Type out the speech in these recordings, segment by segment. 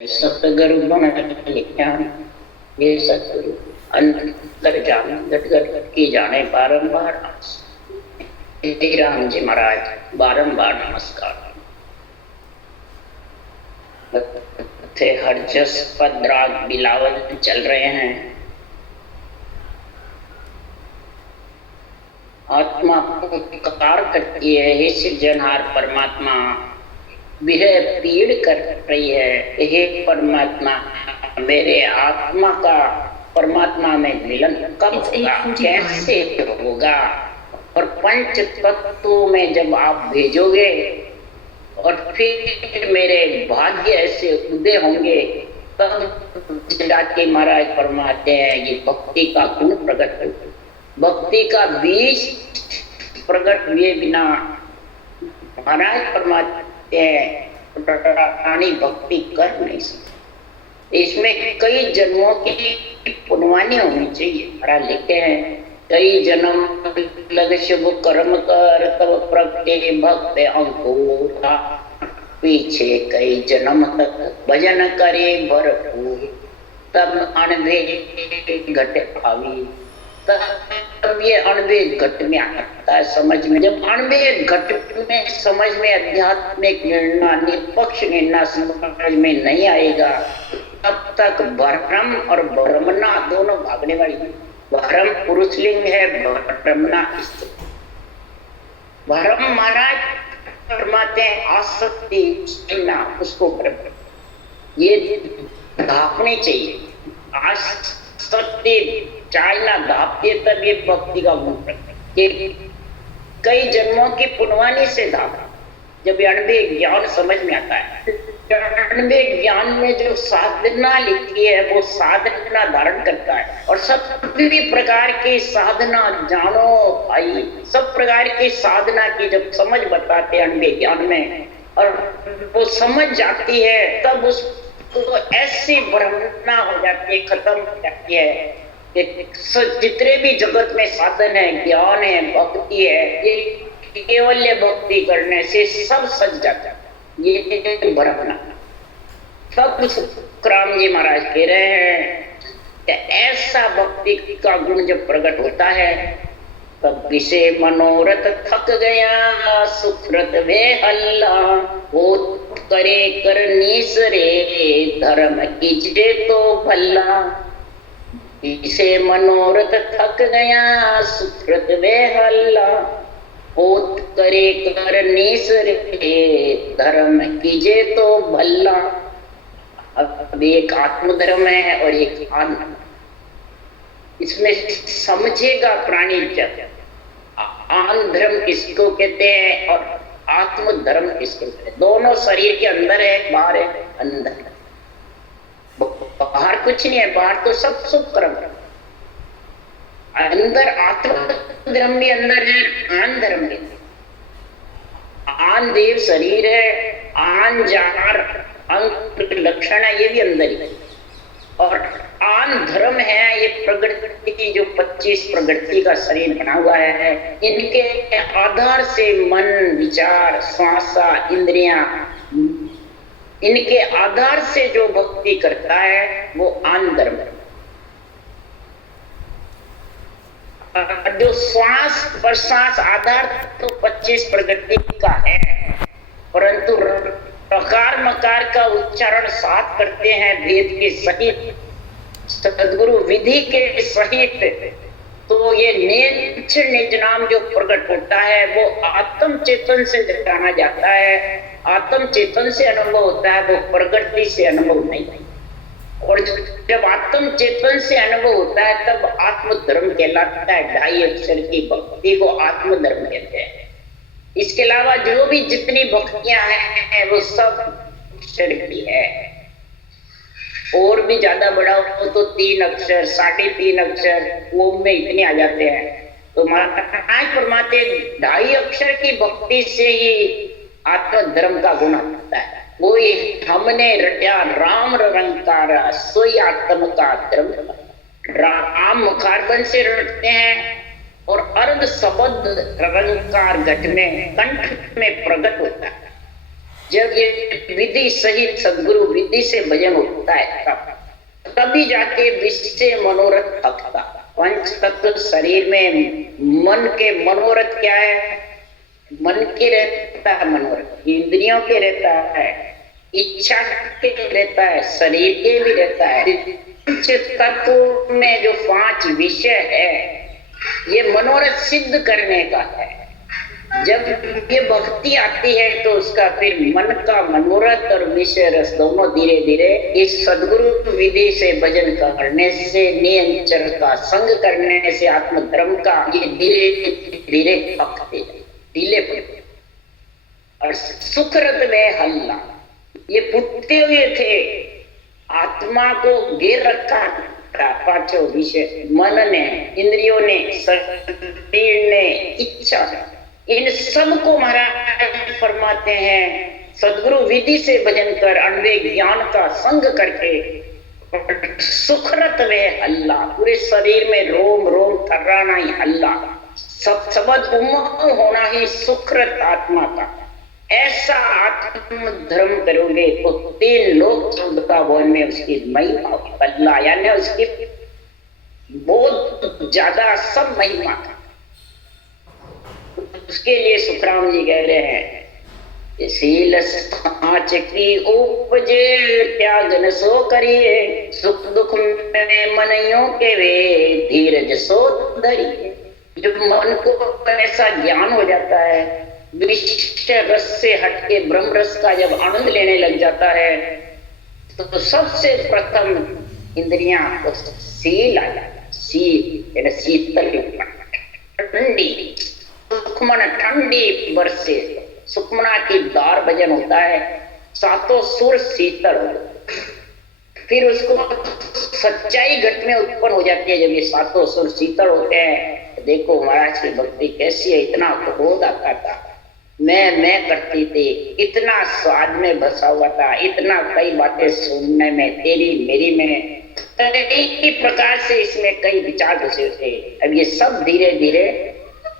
सतगुरु गुण लिख्यान ये सतगुरु अंतर जाने गट गट की जाने बारंबार राम जी महाराज बारंबार नमस्कार। थे हर जस पद राग बिलावल चल रहे हैं। आत्मा को कार करती है, हे सृजनहार परमात्मा विरह पीड़ कर रही है। हे परमात्मा मेरे आत्मा का परमात्मा में मिलन कब होगा, कैसे होगा, और पंच तत्वों में जब आप भेजोगे और फिर मेरे भाग्य ऐसे उदय होंगे तब जाके महाराज फरमाते हैं ये भक्ति का गुण प्रकट हो। भक्ति का बीज प्रकट हुए बिना महाराज फरमाते प्राणी भक्ति कर नहीं सकते। इसमें कई जन्मों की पुण्यवानी होनी चाहिए। महाराज लिखते हैं कई जन्म लग शुभ कर्म कर तब प्रगटे भक्त अंकुरा, पीछे कई जन्म तक भजन करे भरपूर, तब अनभे घट आवी। तब ये अणवे घट में आता है समझ में। जब अणवे घट में समझ में आध्यात्मिक निर्णय निष्पक्ष निर्णय समझ में नहीं आएगा तब तक भ्रम और भ्रमना दोनों भागने वाली। भ्रम पुरुषलिंग है, भ्रमना स्त्री। भ्रम महाराज फरमाते हैं आसक्ति उसको ये ढांपनी चाहिए। आसक्ति चाइना धापते तब ये भक्ति का गुण कई जन्मों की पुण्यवानी से धापा। जब अणवे ज्ञान समझ में आता है, अणवे ज्ञान में जो साधना लिखी है वो साधना धारण करता है। और सब भी प्रकार की साधना जानो भाई, सब प्रकार की साधना की जब समझ बताते हैं अणवे ज्ञान में और वो समझ जाती है तब उसको ऐसी भ्रमणा हो जाती है, खत्म हो जाती है। जितने भी जगत में साधन है, ज्ञान है, भक्ति है, ये केवल भक्ति करने से सब सज जाता है। ये भ्रमणा सब कुछ राम जी महाराज कह रहे हैं कि ऐसा भक्ति का गुण जब प्रकट होता है तब विषे मनोरथ थक गया सुकृत वे हल्ला, वो करे कर नीसरे धर्म कीजिए तो भला। इसे मनोरथ थक गया सुकृत वे हल्ला, होत करे कर नीसरे धर्म कीजे तो भला। अब एक आत्मधर्म है और एक आत्म, इसमें समझेगा प्राणी जब आन धर्म किसको कहते हैं और आत्म धर्म किसको कहते हैं। दोनों शरीर के अंदर है, बाहर है, अंदर। बाहर कुछ नहीं है, बाहर तो सब सुख कर्म है। अंदर आत्म धर्म भी अंदर है, आन धर्म भी। आन देव शरीर है, आन जार अंक लक्षण है, ये भी अंदर ही है। और आन धर्म है ये प्रकृति की जो 25 प्रकृति का शरीर बना हुआ है, इनके आधार से मन विचार श्वासा इंद्रियां, इनके आधार से जो भक्ति करता है वो आन धर्म है। जो श्वास प्रश्वास आधार तो 25 प्रकृति का है, परंतु प्रकार मकार का उच्चारण साथ करते हैं वेद के सहित, सदगुरु विधि के सहित। तो ये निज नाम जो प्रकट होता है वो आत्म चेतन से जाना जाता है, आत्म चेतन से अनुभव होता है, वो प्रकृति से अनुभव नहीं। और जब आत्म चेतन से अनुभव होता है तब आत्म धर्म कहलाता है। 2.5 अक्षर की भक्ति को आत्म धर्म कहते हैं। इसके अलावा जो भी जितनी भक्तियां हैं वो सब अक्षर की है। और भी ज्यादा बड़ा हो तो 3 अक्षर 3.5 अक्षर वो में इतने आ जाते हैं। तो महाराज फरमाते 2.5 अक्षर की भक्ति से ही आत्म धर्म का गुण आता है। वो हमने रटा राम रंकारा सोई आत्म का धर्म। राम मुखारबन से रटते हैं और अर्ध शब्द रंकार घट में कंठ में प्रकट होता है। जब ये विधि सहित सदगुरु विधि से भजन होता है तभी जाके विषय मनोरथ थकता। पंच तत्व शरीर में मन के मनोरथ क्या है? मन के रहता है मनोरथ, इंद्रियों के रहता है, इच्छा के रहता है, शरीर के भी रहता है। पंच तत्व में जो 5 विषय है ये मनोरथ सिद्ध करने का है। जब ये भक्ति आती है तो उसका फिर मन का मनोरथ और विषय रस दोनों धीरे धीरे इस सदगुरु विधि से भजन करने से, नियंत्रण का संग करने से, आत्मधर्म का ये धीरे धीरे पकते ढीले पड़ते। और सुखरत में हल्ला, ये पुटते हुए थे, आत्मा को घेर रखा था 5 विषय, मन ने, इंद्रियों ने, शरीर ने, इच्छा ने, इन सब को महाराज फरमाते हैं सदगुरु विधि से भजन कर, अनवे ज्ञान का संग करके सुखरत में हल्ला, पूरे शरीर में रोम रोम थर्राना ही हल्ला, सब शब्द उमंग होना ही सुखरत आत्मा का। ऐसा आत्म धर्म करोगे तो 3 लोक का भवन में उसकी महिमा बदला, यानी उसकी बहुत ज्यादा सब महिमा था। उसके लिए सुखराम जी कह रहे हैं, शील सांच की उपजे त्यागन सो करिए, सुख दुख में मनइयों के वे धीरज सो धरिए। जब मन को ऐसा ज्ञान हो जाता है, विषय रस से हटके ब्रह्म रस का जब आनंद लेने लग जाता है तो सबसे प्रथम इंद्रियां को शील आ जाता है। शील शीतल ठंडी, सुखमन ठंडी बरसे, सुखमना की दार भजन होता है, 7 सुर शीतल हो। फिर उसको सच्चाई घट में उत्पन्न हो जाती है। जब ये 7 सुर शीतल होते हैं, देखो महाराज की भक्ति कैसी है, इतना क्रोध आता था, मैं करती थी, इतना स्वाद में बसा हुआ था, इतना कई बातें सुनने में, तेरी मेरी में, एक ही प्रकार से इसमें कई विचार घुसे थे। अब ये सब धीरे धीरे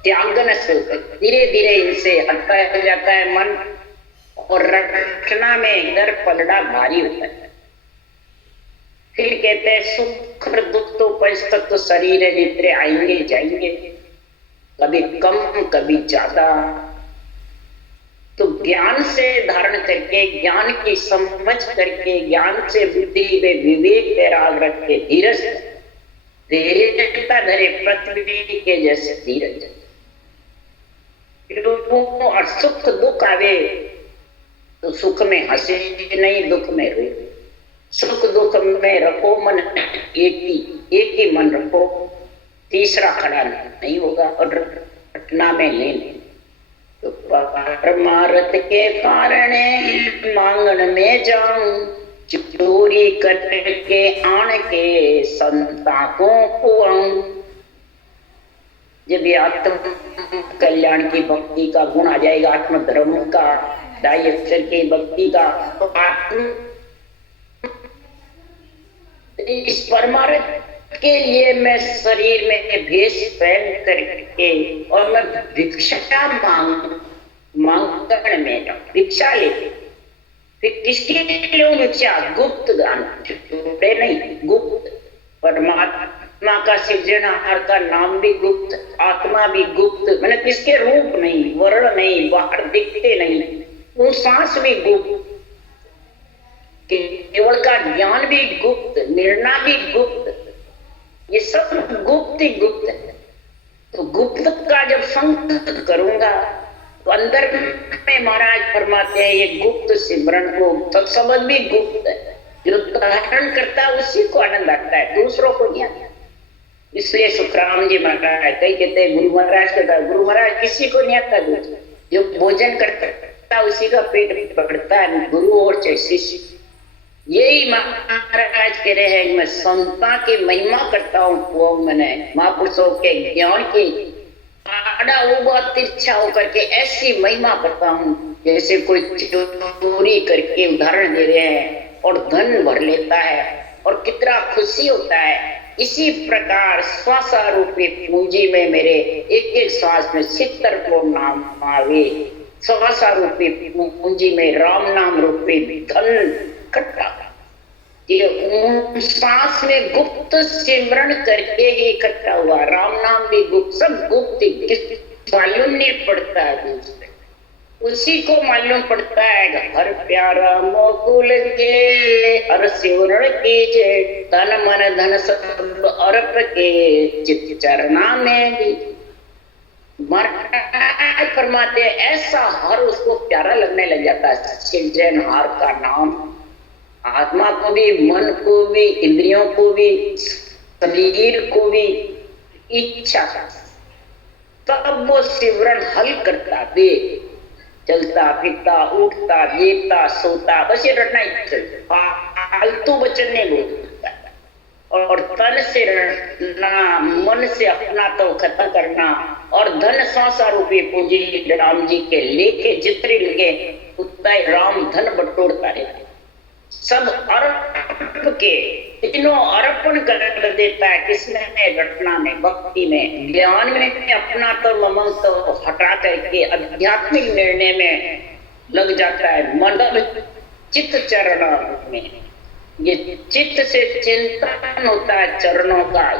त्यागन से धीरे धीरे इनसे हटता जाता है मन, और रटना में इधर पलड़ा भारी होता है। फिर कहते हैं सुख दुख तो पंचतत्व शरीर नित्रे आएंगे जाएंगे, कभी कम कभी ज्यादा। तो ज्ञान से धारण करके, ज्ञान की समझ करके, ज्ञान से बुद्धि में विवेक वैराग रख के धीरज धैर्यता धरे पृथ्वी के जैसे धीरज। और सुख दुख आवे तो सुख में हंसे नहीं, दुख में रोए। सुख दुख में रखो मन, एक ही मन रखो, तीसरा खड़ा नहीं होगा। और घटना में लेने तो परमार्थ के कारण मांगन में जाऊं, चोरी करके आन के संता को आऊं। जब ये आत्म कल्याण की भक्ति का गुण आ जाएगा, आत्म धर्म का, दायित्व की भक्ति का, तो आत्म इस परमार्थ के लिए मैं शरीर में भेष पहन करके और मैं भिक्षा मांगण में जाऊं, भिक्षा लेके। फिर किसके लिए भिक्षा? गुप्त दान, छुपे नहीं, गुप्त। परमात्मा का सृजनहार का नाम भी गुप्त, आत्मा भी गुप्त, मैंने किसके रूप नहीं, वर्ण नहीं, बाहर दिखते नहीं, वो सांस भी गुप्त, केवल का ज्ञान भी गुप्त, निर्णय भी गुप्त, ये सब गुप्त ही गुप्त है। तो गुप्त का जब संग करूंगा तो अंदर में महाराज फरमाते हैं ये गुप्त सिमरन को, सत्संग भी गुप्त है, जो धारण करता है उसी को आनंद आता है, दूसरों को नहीं आता। इसलिए सुखराम जी महाराज कई कहते हैं, गुरु महाराज कहता है, गुरु महाराज किसी को नहीं आता, जो भोजन करता है उसी का पेट पकड़ता है, गुरु और चाहे शिष्य। यही महाराज कह रहे हैं, मैं संता की महिमा करता हूँ, मैंने महापुरुषों के ज्ञान की आड़ा उबा तिरछा होकर के ऐसी महिमा करता हूँ जैसे कोई चोरी करके उदाहरण दे रहे हैं और धन भर लेता है और कितना खुशी होता है। इसी प्रकार श्वासारूपी पूंजी में मेरे एक एक श्वास में 70 करोड़ नाम आवे, 100 रूपये पूंजी में राम नाम रूपये धन इकट्ठा। ये सांस में गुप्त सिमरण करके ही इकट्ठा हुआ। राम नाम भी गुप्त, सब गुप्त, मालूम नहीं पड़ता है दूसरे, उसी को मालूम पड़ता है। हर प्यारा मोकुल के हर सिमरण कीजे, तन मन धन सब अर्प के चित चरना में भी। महाराज फरमाते ऐसा हर उसको प्यारा लगने लग जाता है सृजनहार का नाम। आत्मा को भी, मन को भी, इंद्रियों को भी, शरीर को भी, इच्छा, तब वो सिमरन हल करता दे। चलता फिरता उठता देखता सोता, बस ये रटना ही चलता, फालतू वचन नहीं बोलता। और तन से रटना, मन से अपना तो खत्म करना। और धन 100 रूपये पूंजी राम जी के लेके जितने लगे उतना ही राम धन बटोरता रहता, सब अर्प के तीनों अर्पण कर देता है। किसमें? रटना में, भक्ति में, ज्ञान में अपना तो ममत्व तो हटा करके आध्यात्मिक निर्णय में लग जाता है। मन चित्त चरण में, ये चित्त से चिंतन होता है चरणों का।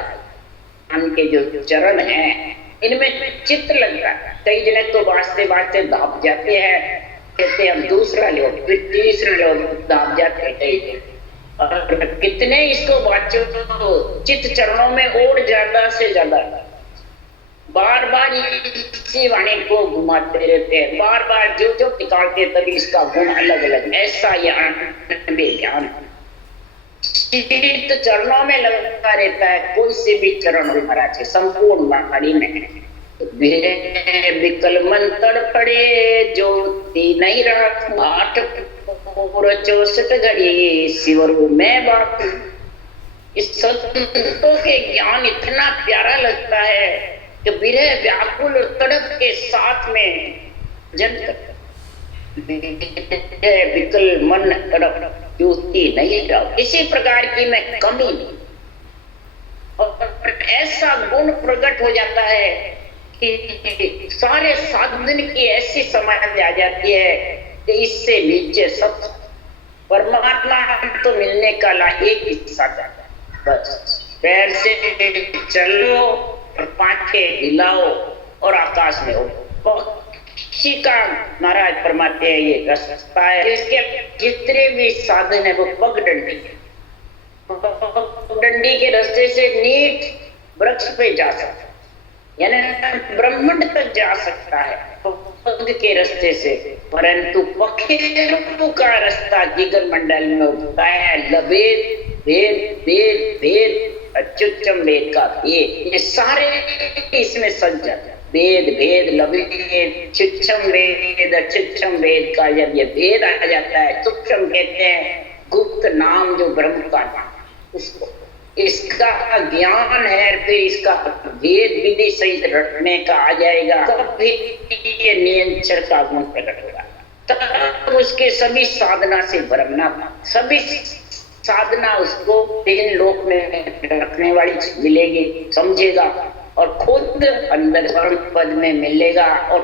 उनके जो चरण हैं इनमें चित्त लगता है। कई जने तो वास्ते वास्ते दाब जाते हैं, कहते हम दूसरा लो, फिर तीसरा लो, दाब जाते हैं। और कितने इसको बच्चों को चित्त चरणों में और ज्यादा से ज्यादा बार बार इसी वाणी को घुमाते रहते हैं, बार बार जो जो निकालते तभी इसका गुण अलग अलग। ऐसा ज्ञान चित्त चरणों में लगा रहता है। कोई से भी चरण महाराज संपूर्ण वाणी में विकल मन तड़पड़े ज्योति नहीं रात 8 पूरा 64 घड़ी शिवरू में बात। इस संतों के ज्ञान इतना प्यारा लगता है कि विरह व्याकुल और तड़प के साथ में जन विकल मन तड़प ज्योति नहीं रहा। इसी प्रकार की मैं कमी नहीं, और ऐसा गुण प्रकट हो जाता है कि सारे साधन की ऐसी समझ आ जाती है कि इससे नीचे सब परमात्मा तो मिलने का एक ही साधन, बस पैर से चलो और पांखे हिलाओ और आकाश में हो। पक्षी का महाराज फरमाते हैं ये रास्ता है। इसके जितने भी साधन है वो पगडंडी है। पगडंडी के रास्ते से नीट वृक्ष पे जा सकता है, यानी ब्रह्मांड तक जा सकता है पग के रास्ते से। परंतु पखेरु का रास्ता जिगर मंडल में होता है लभेद भेद भेद भेद अच्युतम भेद का भेद, ये सारे इसमें सज जाते हैं। भेद भेद लभेद चिच्छम भेद अच्युतम भेद का जब ये भेद आ जाता है, सूक्ष्म कहते हैं गुप्त नाम जो ब्रह्म का नाम, उसको इसका ज्ञान है, फिर इसका भेद विधि सहित रटने का आ जाएगा, तब भी ये नियंत्रण का गुण प्रकट होगा। तब उसके सभी साधना से भरमना, सभी साधना उसको तीन लोक में रखने वाली मिलेगी, समझेगा और खुद अंदर पद में मिलेगा। और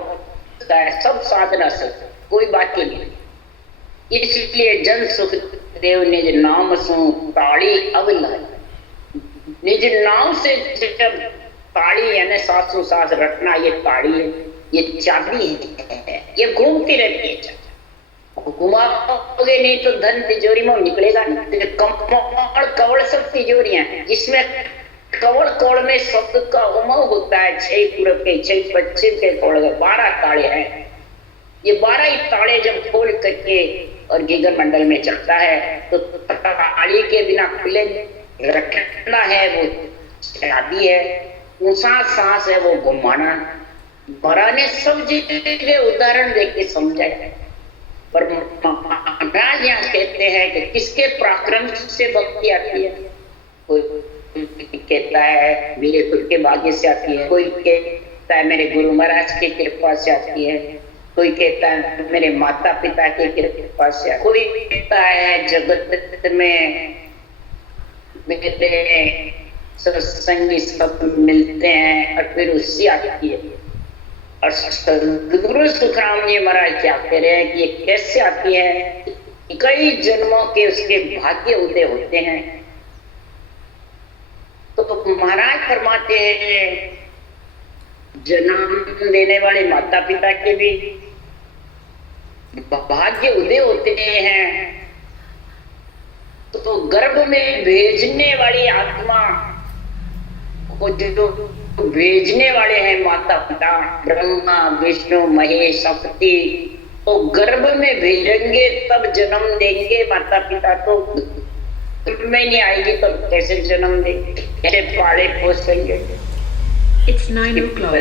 सब साधना से कोई बात ही नहीं। इसलिए जन सुख देव निज नाम सु ताड़ी अविलय, निज नाम से जब ताड़ी यानी सासू सास रटना, ये ताड़ी है, ये चाबी है, ये घूमती रहती है। घुमाओगे नहीं तो धन तिजोरी में निकलेगा नहीं। कमल कवड़ सब तिजोरियां हैं, जिसमें कवड़ कवड़ में शब्द का उमंग होता है। 6 पूरब के 6 पश्चिम के कवड़ 12 ताड़े हैं। ये 12 ही ताड़े जब खोल करके और गिगर मंडल में चलता है तो ताड़ी के बिना खुले रखना है, वो चाबी है। ऊंचा सांस है, वो घुमाना। बराने सब जगह उदाहरण देख के समझाया। पर महाराज यहाँ कहते हैं कि किसके पराक्रम से भक्ति आती है। कोई कहता है मेरे खुद के भाग्य से आती है, कोई कहता है मेरे गुरु महाराज की कृपा से आती है, कोई कहता है मेरे माता पिता की कृपा से, कोई कहता है जगत में मेरे सत्संगी सब मिलते हैं और फिर उससे आती है। और सदगुरु सुखराम जी महाराज क्या कह रहे हैं कि ये कैसे आती है, कई जन्मों के उसके भाग्य उदय होते हैं। तो महाराज फरमाते हैं जन्म देने वाले माता पिता के भी भाग्य उदय होते हैं, तो गर्भ में भेजने वाली आत्मा को जो भेजने वाले हैं माता पिता ब्रह्मा विष्णु महेश शक्ति, तो गर्भ में भेजेंगे तब जन्म देंगे माता पिता। तो में नहीं आएगी तो कैसे जन्म देंगे, कैसे पाले पोसेंगे। It's 9 o'clock.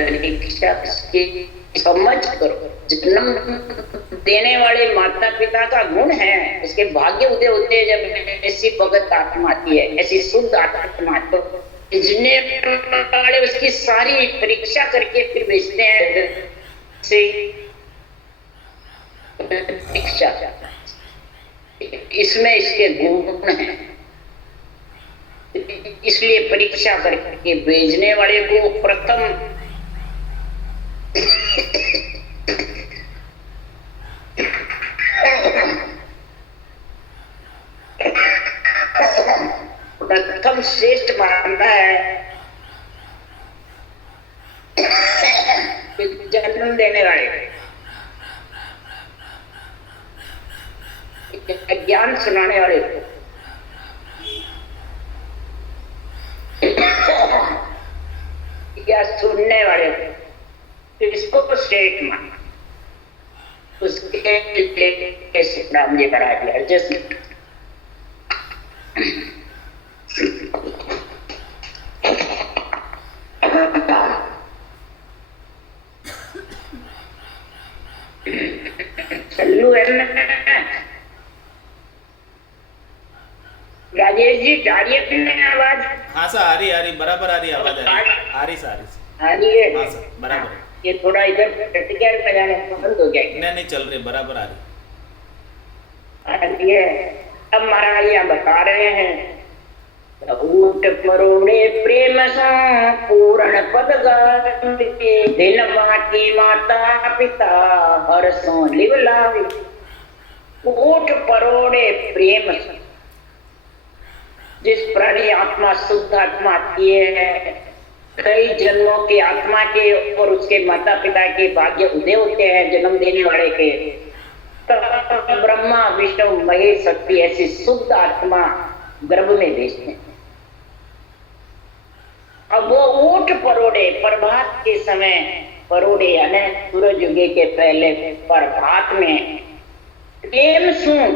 समझ करो, जन्म देने वाले माता पिता का गुण है, उसके भाग्य उदय होते हैं जब ऐसी भगत आत्मा आती है, ऐसी शुद्ध आत्मा। तो भेजने वाले उसकी सारी परीक्षा करके फिर भेजते हैं से परीक्षा, इसमें इसके गुण हैं, इसलिए परीक्षा करके भेजने वाले को प्रथम प्रथम श्रेष्ठ मानना है जन्म देने वाले, ज्ञान सुनाने वाले या सुनने वाले, इसको तो श्रेष्ठ माना। उसके लिए राम जी करा दिया जैसे चल्लू है ना राजेश जी, आ रही है आवाज? हाँ सर, आ रही बराबर आ रही आवाज आ रही सर। आ रही है? हाँ सर, बराबर। ये थोड़ा इधर प्रतिक्रिया में जाने बंद हो गया। नहीं चल रही, बराबर आ रही है। अब महाराज यहाँ बता रहे हैं ऊट मरोड़े प्रेम सा पूर्ण पद गाते, दिन बाकी माता पिता हर सो लिव लावे। ऊट परोड़े प्रेम सा, जिस प्राणी आत्मा शुद्ध आत्मा आती है, कई जन्मों की आत्मा के और उसके माता पिता के भाग्य उदय होते हैं जन्म देने वाले के, तब ब्रह्मा विष्णु महेश शक्ति ऐसी शुद्ध आत्मा गर्भ में भेजते हैं। अब वो ऊट परोड़े प्रभात के समय, परोड़े यानी सूरज उगे के पहले प्रभात में प्रेम सुन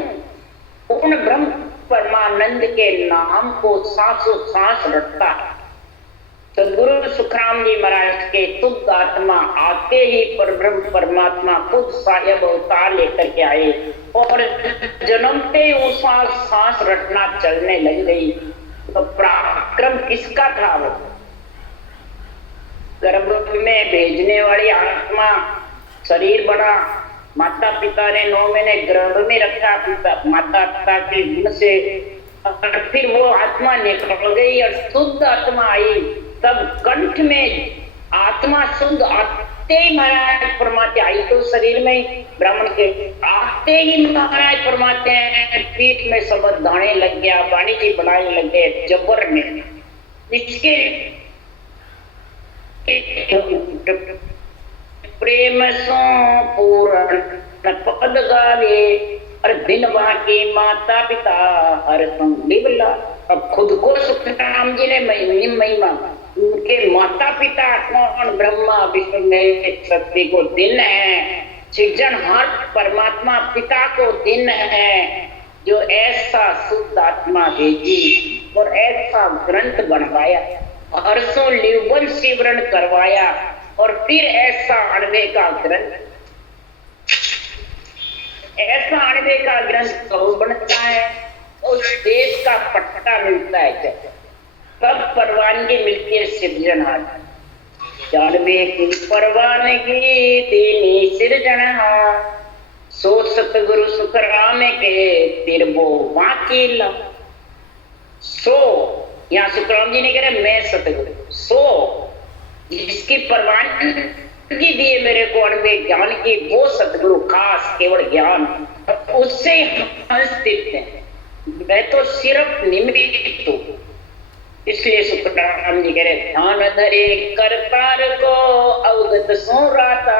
पूर्ण ब्रह्म परमानंद के नाम को सांसों सांस रटता। तो गुरु सुखराम जी महाराज के शुद्ध आत्मा आते ही परब्रह्म परमात्मा खुद साहेब अवतार लेकर के आए और जन्मते ही वो सांस रटना चलने लग गई। तो पराक्रम किसका था? वो गर्भ में भेजने वाली आत्मा, शरीर बड़ा, माता पिता ने 9 महीने गर्भ में रखा माता पिता के गुण से, और फिर वो आत्मा निकल गई और शुद्ध आत्मा आई। तब कंठ में आत्मा शुद्ध आते ही महाराज फरमाते, आई तो शरीर में ब्राह्मण के आते ही महाराज फरमाते हैं पीठ में सब दाने लग गया, वाणी जी बनाने लग गए जबर में। इसके प्रेम सो पूर्ण पद गावे और दिन बाकी माता पिता हर संग। अब खुद को सुखराम जी ने महिमा, उनके माता पिता कौन? ब्रह्मा विष्णु महेश शक्ति को दिन है, सृजनहार परमात्मा पिता को दिन है, जो ऐसा शुद्ध आत्मा भेजी और ऐसा ग्रंथ बनवाया, हर्षों लिवबन शिवरण करवाया, और फिर ऐसा अणवे का ग्रंथ, ऐसा अणवे का ग्रंथ कब बनता है? उस देश का पट्टा मिलता है जब, तब परवानगी मिलती है सृजनहार। जानवे की परवानगी दीनी सृजनहार, सो सतगुरु सुखराम के तिरबो वाकीला। सो यहाँ सुखराम जी ने कह रहे मैं सतगुरु, सो जिसकी परवानगी जिंदगी दिए मेरे को अनवे ज्ञान की, वो सतगुरु खास केवल ज्ञान, उससे स्थित है। मैं तो सिर्फ निमित्त हूं। इसलिए सुखराम जी कह रहे, ध्यान धरे करतार को अवगत सो राता,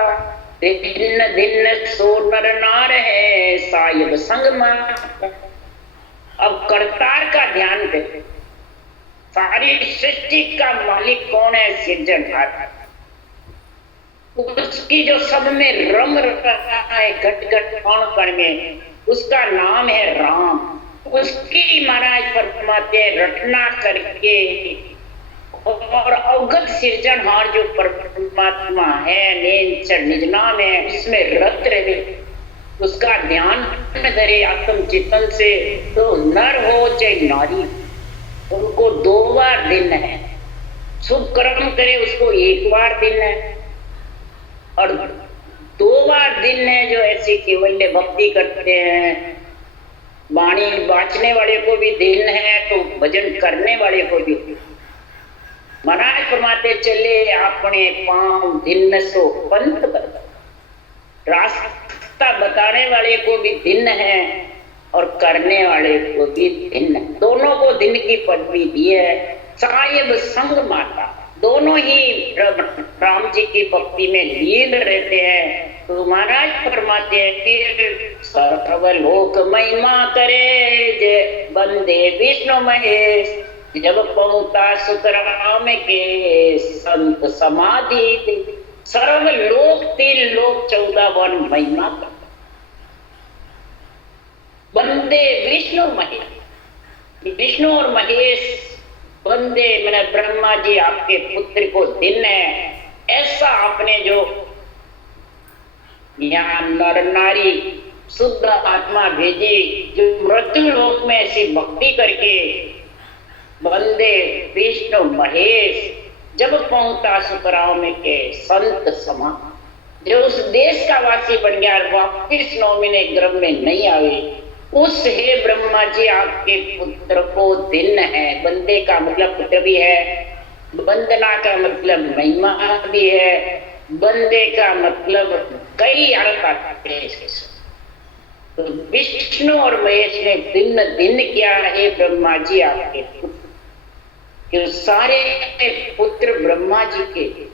दिन दिन सो नर नार है साहिब संग माता। अब करतार का ध्यान करें। सारी सृष्टि का मालिक कौन है? सिरजनहार। उसकी जो सब में रम रहा है, घट घट कण कण में, उसका नाम है राम। उसकी महाराज परमात्मा रचना करके और अवगत सिरजनहार जो परमात्मा है, नेचर निज नाम है, उसमें रत रहे, उसका ध्यान धरे आत्म चिंतन से, तो नर हो चाहे नारी, उनको 2 बार दिन है। शुभ कर्म करे उसको 1 बार दिन है, और 2 बार दिन है जो ऐसी केवल्य भक्ति करते हैं। वाणी बांचने वाले को भी दिन है, तो भजन करने वाले को भी। महाराज फरमाते चले अपने पांव दिन सो पंथ पर, रास्ता बताने वाले को भी दिन है और करने वाले को भी दिन है। दोनों को दिन की पदवी दी है। साहिब संग माता, दोनों ही राम जी की भक्ति में लीन रहते हैं। तो महाराज फरमाते हैं कि सर्वलोक महिमा करे जय बंदे विष्णु महेश, जब पहुंचा सुखराम के संत समाधि। सर्वलोक 3 लोक 14 वन महिमा कर, बंदे विष्णु महेश। विष्णु और महेश बंदे मैंने ब्रह्मा जी आपके पुत्र को दिन है, ऐसा आपने जो यहाँ नर नारी शुद्ध आत्मा भेजी, जो मृत्यु लोक में ऐसी भक्ति करके बंदे विष्णु महेश, जब पहुंचा सुखराम के संत समा, जो उस देश का वासी बन गया, वापिस 9 महीने गर्भ में नहीं आए, उस हे ब्रह्मा जी आपके पुत्र को दिन है। बंदे का मतलब पुत्र भी है, वंदना का मतलब महिमा भी है, बंदे का मतलब कई अर्थ आते हैं इसके। तो विष्णु और महेश ने दिन दिन किया है ब्रह्मा जी आपके पुत्र, कि सारे पुत्र ब्रह्मा जी के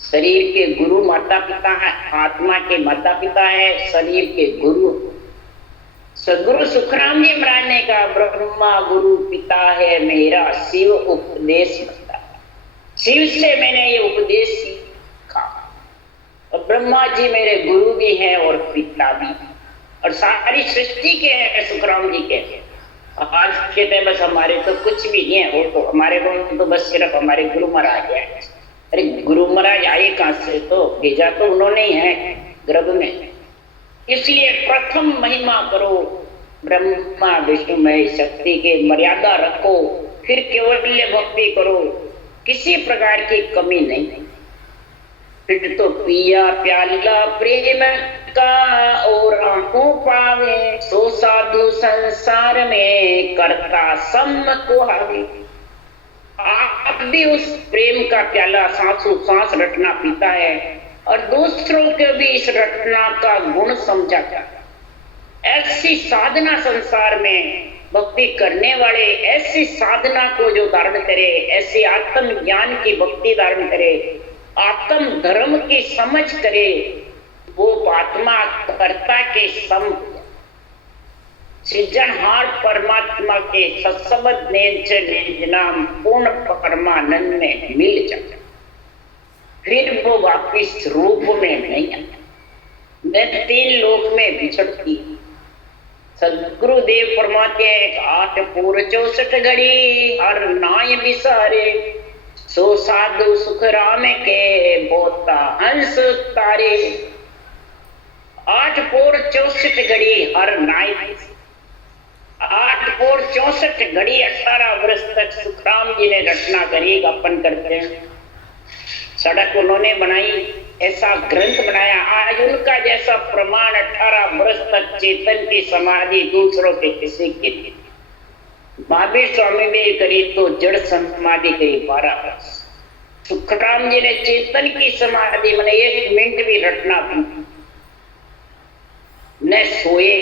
शरीर के गुरु माता पिता है, आत्मा के माता पिता है, शरीर के गुरु। सदगुरु सुखराम जी महाराज ने कहा, ब्रह्मा गुरु पिता है मेरा, शिव उपदेश बनता है। शिव से मैंने ये उपदेश सीखा, और ब्रह्मा जी मेरे गुरु भी हैं और पिता भी, और सारी सृष्टि के हैं सुखराम जी के। आज कहते हैं बस हमारे तो कुछ भी नहीं है, वो तो हमारे को तो बस सिर्फ हमारे गुरु महाराज है। अरे गुरु महाराज आए कहां से? तो भेजा तो उन्होंने ही है गर्भ में। इसलिए प्रथम महिमा करो ब्रह्मा विष्णु महेश शक्ति के, मर्यादा रखो, फिर केवल भक्ति करो, किसी प्रकार की कमी नहीं। फिर तो पिया प्याला प्रेम का और आंखों पावे, सो साधु संसार में करता सम को हावे। आप भी उस प्रेम का प्याला सांसों सांस रटना पीता है, और दूसरों के भी इस रटना का गुण समझाता। ऐसी साधना संसार में भक्ति करने वाले, ऐसी साधना को जो धारण करे, ऐसी आत्म ज्ञान की भक्ति धारण करे, आत्म धर्म की समझ करे, वो आत्मा कर्ता के सम सृजनहार परमात्मा के सत्संग निज नाम पूर्ण परमानंद में मिल जाता, फिर वो वापिस रूप में नहीं आता। मैं 3 लोक में बिछड़ती। सदगुरुदेव फरमाते हैं 8 पूर 64 घड़ी हर नाय बिसारे, सो साधु सुख राम के बोता हंस तारे। 8 पूर 64 घड़ी हर नाय, 8 पूर 64 घड़ी 18 वर्ष तक सुखराम जी ने रचना करी, अपन करते हैं। सड़क उन्होंने बनाई, ऐसा ग्रंथ बनाया। आज उनका जैसा प्रमाण 18 वर्ष तक चेतन की समाधि दूसरों के किसी की नहीं। महावीर स्वामी ने करी तो जड़ समाधि करी 12 वर्ष। सुखराम जी ने चेतन की समाधि मैंने 1 मिनट भी रटना भी न सोए,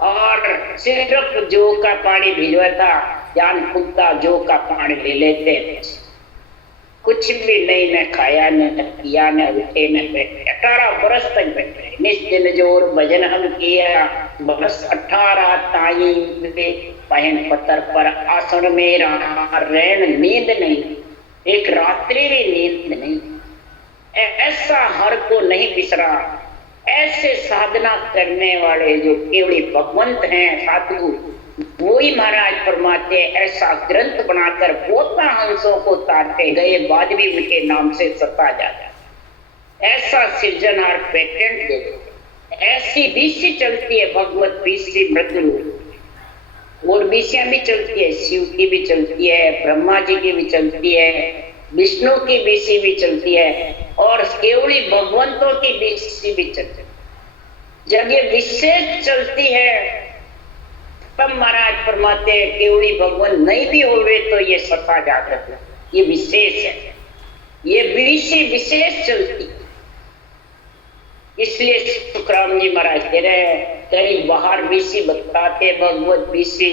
और सिर्फ जो का पानी भिजवा था, ज्ञान खुलता जो का पानी ले लेते, कुछ भी नहीं, न खाया न किया, न उठे न बैठे। 18 बरस तक बैठे, निश्चिन जोर भजन हम किया, बरस 18 ताई पहन पत्थर पर आसन में रहा, रैन नींद नहीं, एक रात्रि भी नींद नहीं। ऐसा हर को नहीं बिसरा। ऐसे साधना करने वाले जो केवल भगवंत हैं साधु, वो ही महाराज फरमाते ऐसा ग्रंथ बनाकर पोता हंसों को तारते गए बाद भी उनके नाम से सता जाता। ऐसा सृजनहार पेटेंट दे दो। ऐसी बीसी चलती है भगवत बीसी मृत्यु, और बीसियां भी चलती है, शिव की भी चलती है, ब्रह्मा जी की भी चलती है, विष्णु की बीसी भी चलती है, और केवली भगवंतों की बीसी भी चलती है। जब ये विशेष चलती है तब महाराज फरमाते हैं केवली भगवान नहीं भी होवे तो ये सता जागृत है, ये विशेष है, ये बीसी विशेष चलती। इसलिए सुखराम जी महाराज कह रहे हैं कहीं बाहर बीसी बताते भगवत बीसी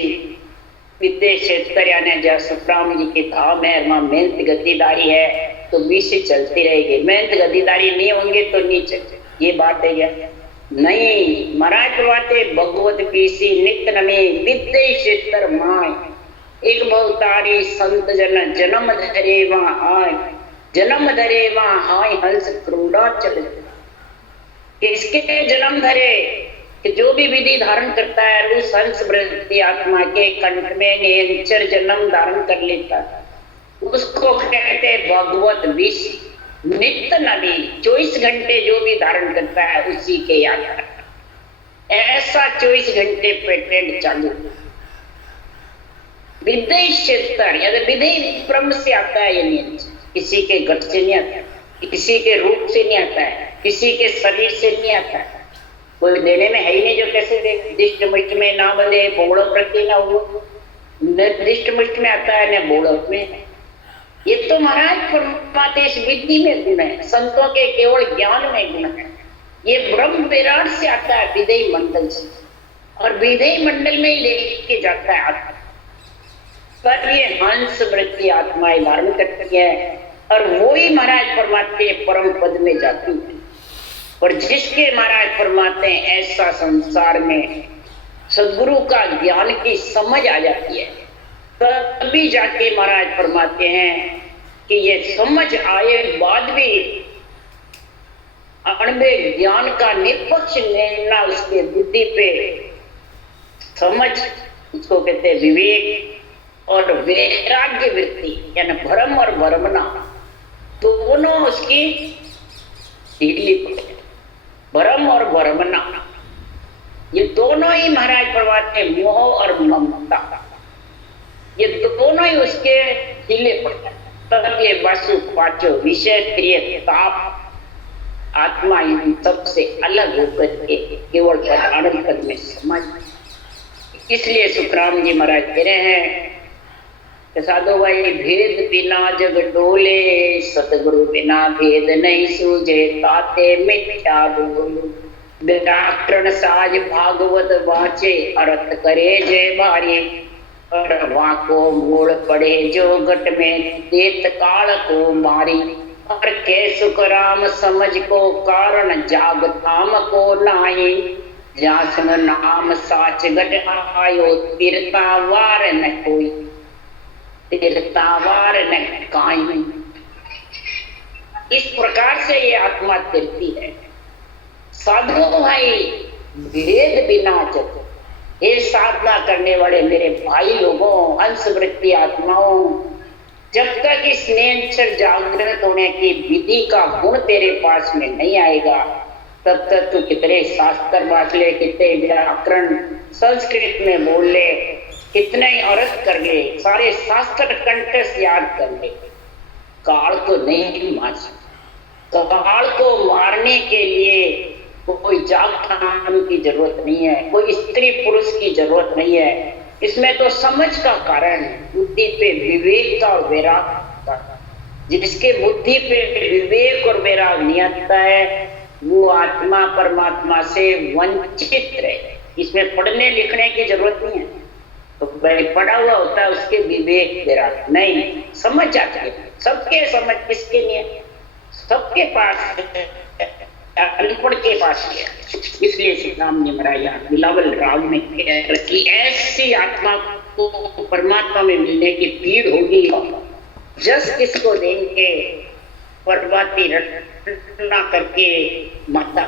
विदेश शेतकर्या जहाँ सुखराम जी के धाम है, वहां मेहनत गद्दीदारी है तो बीसी चलती रहेगी, मेहनत गद्दीदारी नहीं होंगे तो नहीं चलते। ये बात है क्या? नहीं, महाराज बातें भगवत बीसी नित्य नमे विदेश शेतर माय, एक बहुतारी संत जन जन्म धरे वहां आय, जन्म धरे वहां आय हंस क्रूड़ा चल। किसके जन्म धरे कि जो भी विधि धारण करता है उस हंस वृत्ति आत्मा के कंठ में निरंतर जन्म धारण कर लेता है, उसको कहते भगवत बीसी नित्य नबी। 24 घंटे जो भी धारण करता है उसी के याद करता। ऐसा 24 घंटे पेटेंट चालू। विधि क्षेत्र यदि विधि ब्रह्म से आता है, ये नहीं किसी के घट से नहीं आता, किसी के रूप से नहीं आता है, किसी के शरीर से नहीं आता है, कोई देने में है ही नहीं जो कैसे दे। दिष्ट मुष्ट में ना बंधे बोड़ो प्रति ना हो, न दिष्ट मुष्ट में आता है न बोड़ो में। ये तो महाराज फरमाते इस विधि में गुण है, संतों के केवल ज्ञान में गुण है। ये ब्रह्म विराट से आता है विधेय मंडल से, और विधेय मंडल में ही लेके जाता है आत्मा पर। ये हंस वृत्ति आत्माएं धारण करती है और वो ही महाराज फरमाते परम पद में जाती है। और जिसके महाराज फरमाते हैं ऐसा संसार में सदगुरु का ज्ञान की समझ आ जाती है, तभी जाके महाराज फरमाते हैं कि ये समझ आए बाद भी अणबे ज्ञान का निष्पक्ष लेना उसके बुद्धि पे समझ, उसको कहते हैं विवेक और वैराग्य वृत्ति, यानी भ्रम और भ्रमना दोनों उसकी ढीली पड़े। भ्रम और भ्रमना ये दोनों ही महाराज फरमाते हैं मोह और ममता, ये दोनों ही उसके ढीले पड़ते हैं। तब ये वासु पाचो विषय प्रिय ताप आत्मा इन सबसे अलग होकर के केवल आनंद पद में समझ। इसलिए सुखराम जी महाराज कह रहे हैं साधो भाई भेद बिना जग डोले, सतगुरु बिना भेद नहीं सूझे, ताते मिथ्या बोल। व्याकरण साज भागवत वाचे, अर्थ करे जय भारी, और वाको मूल पड़े जो घट में, देत काल को मारी। और के सुखराम समझ को कारण, जाग थाम को नाई, जासन नाम साच गट आयो, तिरता वार न कोई, तिरतावार न काई। इस प्रकार से ये आत्मा तिरती है। साधु भाई भेद बिना जग, ये साधना करने वाले मेरे भाई लोगों, अंश वृत्ति आत्माओं, जब तक इस नेचर जागृत होने की विधि का गुण तेरे पास में नहीं आएगा, तब तक तू कितने शास्त्र बांट ले, कितने व्याकरण संस्कृत में बोल ले, कितने ही अर्थ कर ले, सारे शास्त्र कंठस्थ याद कर ले, काल को नहीं मार सकता। काल को मारने के लिए कोई जागठान की जरूरत नहीं है, कोई स्त्री पुरुष की जरूरत नहीं है। इसमें तो समझ का कारण है, बुद्धि पे विवेक का और वैराग्य का। जिसके बुद्धि पे विवेक और वैराग नहीं आता है, वो आत्मा परमात्मा से वंचित रहे। इसमें पढ़ने लिखने की जरूरत नहीं है, तो पढ़ा हुआ होता है उसके विवेक वैराग नहीं, समझ जाते हैं। सबके समझ किसके नहीं है? सबके पास, अनपढ़ के पास है। इसलिए श्री राम ने मराया बिलावल राग में कि ऐसी आत्मा को परमात्मा में मिलने की पीड़ होगी, जस किसको देंगे परवाती रचना करके माता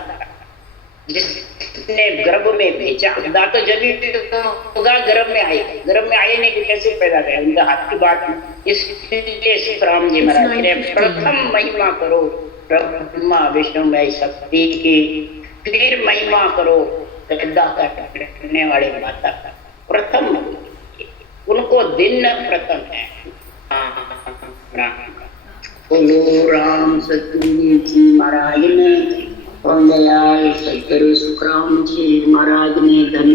जिसने गर्भ में भेजा, खुदा तो जब होगा गर्भ में आए, गर्भ में आए नहीं कि कैसे पैदा करे, उनका हाथ की बात नहीं। इसलिए श्री राम जी महाराज ने प्रथम महिमा करो ब्रह्मा विष्णु में शक्ति की, फिर महिमा करो पैदा करने वाले माता का। प्रथम उनको दिन प्रथम है। बोलो राम सतगुरु जी महाराज ने, दयाल सतगुरु सुखराम जी महाराज ने धन्य